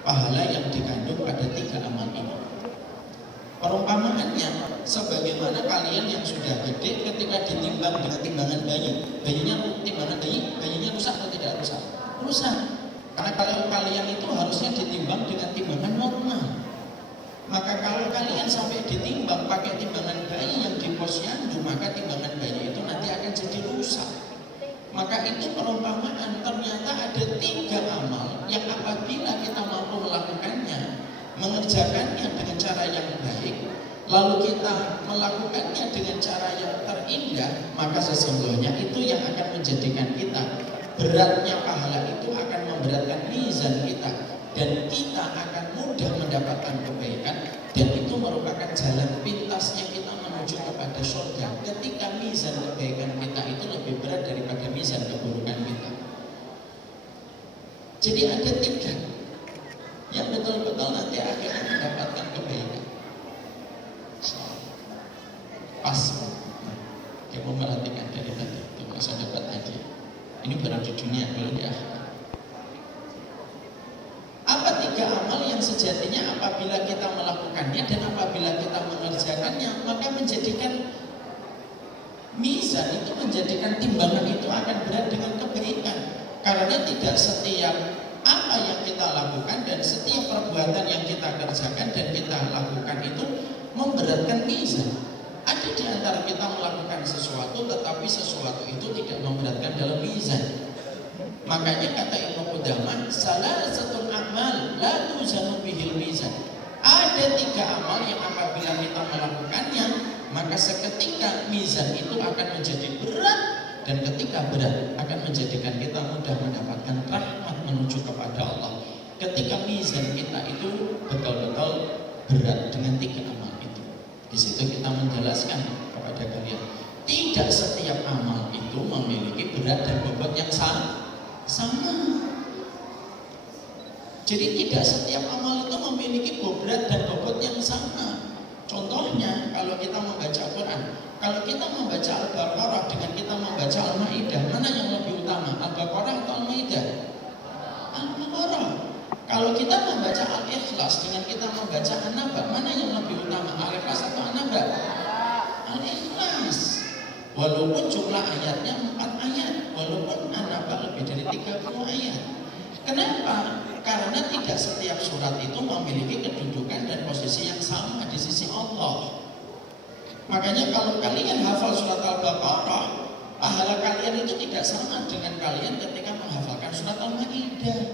pahala yang dikandung pada 3 amal ini. Perumpamaannya, sebagaimana kalian yang sudah gede ketika ditimbang dengan timbangan bayi, bayinya rusak atau tidak rusak? Rusak. Karena kalau kalian itu harusnya ditimbang dengan timbangan normal. Maka kalau kalian sampai ditimbang pakai timbangan bayi yang di posyandu, maka timbangan bayi itu nanti akan jadi rusak. Maka itu perumpamaan, ternyata ada 3 amal yang apabila kita mampu melakukannya, mengerjakannya dengan cara yang baik, lalu kita melakukannya dengan cara yang terindah, maka sesungguhnya itu yang akan menjadikan kita, beratnya pahala itu akan memberatkan mizan kita, dan kita akan mudah mendapatkan kebaikan, dan itu merupakan jalan pintasnya kita menuju kepada surga ketika mizan kebaikan kita itu lebih berat daripada mizan keburukan kita. Jadi ada 3 yang betul-betul nanti akhirnya mendapatkan kebaikan. Pas yang memperhatikan dari tadi itu masa dapat hadiah. Ini baru di dunia, belum di akhirat. Apa 3 amal yang sejatinya apabila kita melakukannya dan apabila kita mengerjakannya, maka menjadikan mizan itu, menjadikan timbangan itu akan berat dengan kebaikan. Karena tidak setiap apa yang kita lakukan dan setiap perbuatan yang kita kerjakan dan kita lakukan itu memberatkan mizan. Ada di antara kita melakukan sesuatu tetapi sesuatu itu tidak memberatkan dalam mizan. Makanya kata Ibnu Qudamah, salasatul a'mal la tuzanu bihil mizan. Ada 3 amal yang apabila kita melakukannya, maka seketika mizan itu akan menjadi berat, dan ketika berat akan menjadikan kita mudah mendapatkan rahmat menuju kepada Allah. Ketika mizan kita itu betul-betul berat dengan 3 amal itu. Di situ kita menjelaskan kepada kalian, tidak setiap amal itu memiliki berat dan bobot yang sama. Jadi tidak setiap amal itu memiliki berat dan bobot yang sama. Contohnya kalau kita membaca Quran, kalau kita membaca Al-Baqarah dengan kita membaca Al-Maidah, mana yang lebih utama, Al-Baqarah atau Al-Maidah? Al-Baqarah. Kalau kita membaca Al-Ikhlas dengan kita membaca An-Naba, mana yang lebih utama, Al-Ikhlas atau An-Naba? Al-Ikhlas. Walaupun jumlah ayatnya 4 ayat, walaupun An-Naba lebih dari 30 ayat. Kenapa? Karena tidak setiap surat itu memiliki kedudukan dan posisi yang sama di sisi Allah. Makanya kalau kalian hafal surat Al-Baqarah, pahala kalian itu tidak sama dengan kalian ketika menghafalkan surat Al-Maidah.